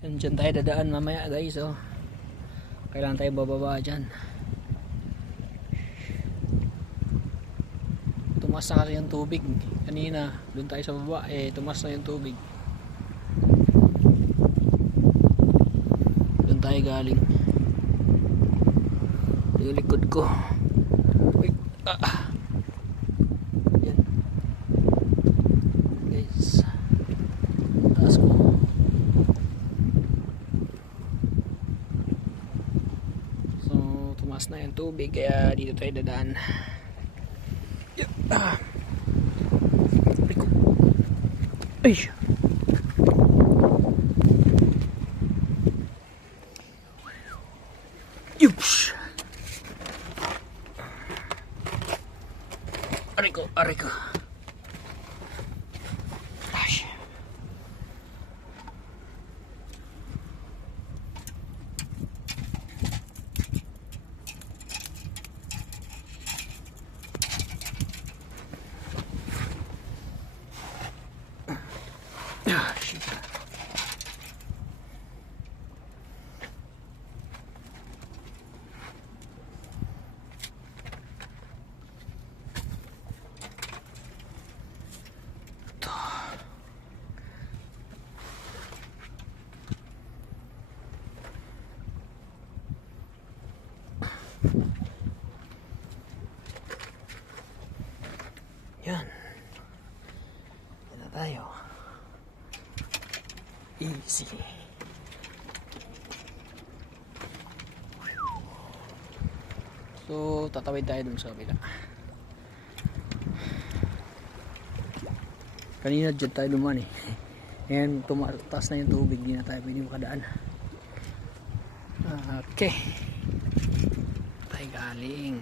Yan, dyan tayo dadaan mamaya guys. Oh. Kailangan tayo bababa dyan. Tumas na kasi yung tubig. Kanina doon tayo sa baba. Tumas na yung tubig. Doon tayo galing. Yung likod ko. Wait. Yan. Guys. Taas ko. So, tumas na yung tubig. Kaya dito tayo dadaan. Yan. Ay. Yups. Aray ko. Ay. Shit. Yan. Yan na tayo. Easy. So, tatawid tayo dun sa kabila. Kanina dyan tayo duman eh. Ngayon, tumataas na yung tubig. Hindi na tayo pwede makadaan. Okay. Tayo galing.